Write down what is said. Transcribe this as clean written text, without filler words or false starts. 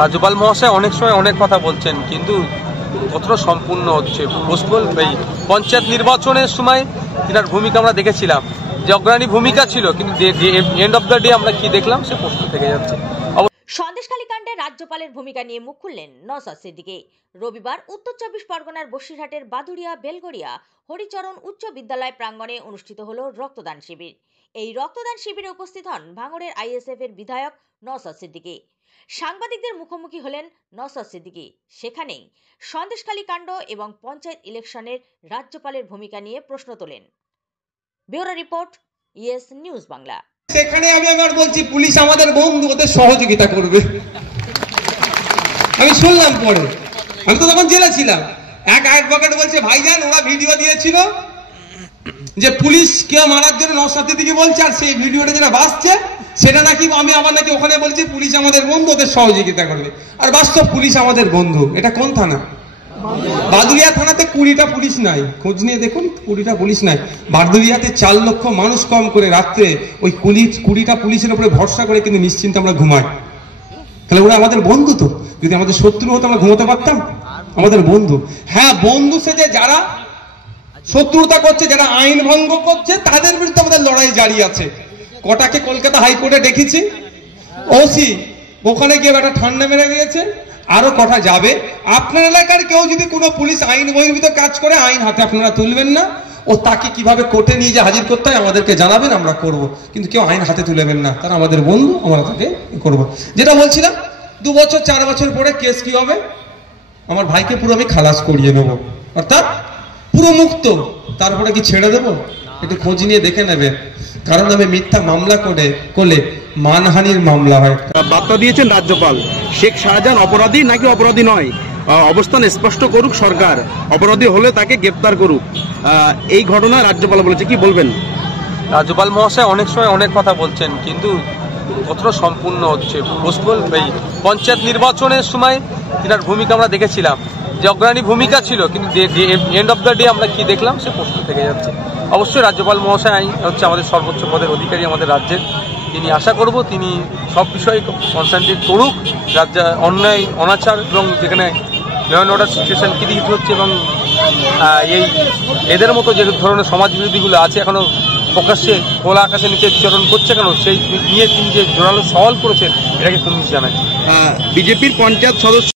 রাজ্যপাল মহাশয় অনেক সময় অনেক কথা বলছেন, কিন্তু কতটা সম্পূর্ণ হচ্ছে এই পঞ্চায়েত নির্বাচনের সময় তিনার ভূমিকা আমরা দেখেছিলাম যে অগ্রণী ভূমিকা ছিল, কিন্তু এন্ড অফ দ্য ডে আমরা কি দেখলাম সে প্রশ্ন থেকে যাচ্ছে। সন্দেশখালী কাণ্ডে রাজ্যপালের ভূমিকা নিয়ে মুখ খুললেন নওশাদ সিদ্দিকী। রবিবার উত্তর চব্বিশ পরগনার বসিরহাটের বাদুড়িয়া বেলগড়িয়া হরিচরণ উচ্চ বিদ্যালয় প্রাঙ্গণে অনুষ্ঠিত হল রক্তদান শিবির। এই রক্তদান শিবিরে উপস্থিত হন ভাঙড়ের আইএসএফ এর বিধায়ক নওশাদ সিদ্দিকী। সাংবাদিকদের মুখোমুখি হলেন নওশাদ সিদ্দিকী। সেখানেই সন্দেশখালী কাণ্ড এবং পঞ্চায়েত ইলেকশনের রাজ্যপালের ভূমিকা নিয়ে প্রশ্ন তোলেন। Bureau report, yes news Bangla. সেখানে আমি আবার বলছি পুলিশ আমাদের বন্ধু, ওদের সহযোগিতা করবে। আমি শুনলাম পরে, আমি তো তখন জেলে ছিলাম, এক অ্যাডভোকেট বলছে ভাইজান ওরা ভিডিও দিয়েছিল যে পুলিশ কেউ মারার জন্য নওশাদ সিদ্দিকী বলছে, আর সেই ভিডিওটা যেটা বাসছে সেটা নাকি আমি আবার নাকি ওখানে বলছি পুলিশ আমাদের বন্ধু, ওদের সহযোগিতা করবে। আর বাস্তব পুলিশ আমাদের বন্ধু। এটা কোন থানা? বাদুড়িয়া থানাতে 20টা পুলিশ নাই, খোঁজ নিয়ে দেখুন 20টা পুলিশ নাই। বাদুড়িয়াতে 4 লক্ষ মানুষ কম করে রাত্রে ওই 20টা পুলিশের উপরে ভরসা করে কিন্তু নিশ্চিন্তে আমরা ঘুমাই। তাহলে ওরা আমাদের বন্ধু। তো যদি আমাদের শত্রু হতো আমরা ঘুমাতে পারতাম? আমাদের বন্ধু। হ্যাঁ, বন্ধু সেজে যারা শত্রুতা করছে, যারা আইন ভঙ্গ করছে, তাদের বিরুদ্ধে আমাদের লড়াই জারি আছে। কটাকে কলকাতা হাইকোর্টে দেখেছি, ওসি ওখানে গিয়ে একটা ঠান্ডা মেরে দিয়েছে, আরো কটা যাবে। আপনার এলাকার কেউ যদি কোনো পুলিশ আইন বহির্ভূত কাজ করে, আইন হাতে আপনারা তুলবেন না, ও তাকে কিভাবে কোর্টে নিয়ে যে হাজির করতে হয় আমাদেরকে জানাবেন, আমরা করব। কিন্তু কেউ আইন হাতে তুলবেন না, তারা আমাদের বন্ধু, আমরা তাকে করব। যেটা বলছিলাম, 2 বছর 4 বছর পরে কেস কি হবে? আমার ভাইকে পুরো আমি খালাস করিয়ে নেব, অর্থাৎ পুরো মুক্ত। তারপরে কি ছেড়ে দেবো? একটু খোঁজ নিয়ে দেখে নেবে, কারণ আমি মিথ্যা মামলা করলে মানহানির মামলা হয়। বার্তা দিয়েছেন রাজ্যপাল, শেখ শাহজাহান অপরাধী নাকি অপরাধী নয়, অবস্থান স্পষ্ট করুক সরকার, অপরাধী হলে তাকে গ্রেপ্তার করুক। এই ঘটনা রাজ্যপাল বলেছে, কি বলবেন? রাজ্যপাল মহাশয় অনেক সময় অনেক কথা বলছেন, কিন্তু কতটা সম্পূর্ণ হচ্ছে এই পঞ্চায়েত নির্বাচনের সময় তিনার ভূমিকা আমরা দেখেছিলাম যে অগ্রণী ভূমিকা ছিল, কিন্তু এন্ড অফ দ্য ডে আমরা কি দেখলাম সে প্রশ্ন থেকে যাচ্ছে। অবশ্যই রাজ্যপাল মহাশয় হচ্ছে আমাদের সর্বোচ্চ পদের অধিকারী আমাদের রাজ্যের। তিনি আশা করব তিনি সব বিষয়ে কনসেন্ট্রেট করুক। রাজ্যে অন্যায় অনাচার এবং যেখানে law and order situation critic হচ্ছে, এবং এদের মতো যে ধরনের সমাজ বিরোধীগুলো আছে এখনো প্রকাশ্যে খোলা আকাশের নিচে বিচরণ করছে কেন, সেই নিয়ে তিনি যে জোরালো সওয়াল করেছেন, এটাকে কুর্নিশ জানায়। বিজেপির পঞ্চায়েত সদস্য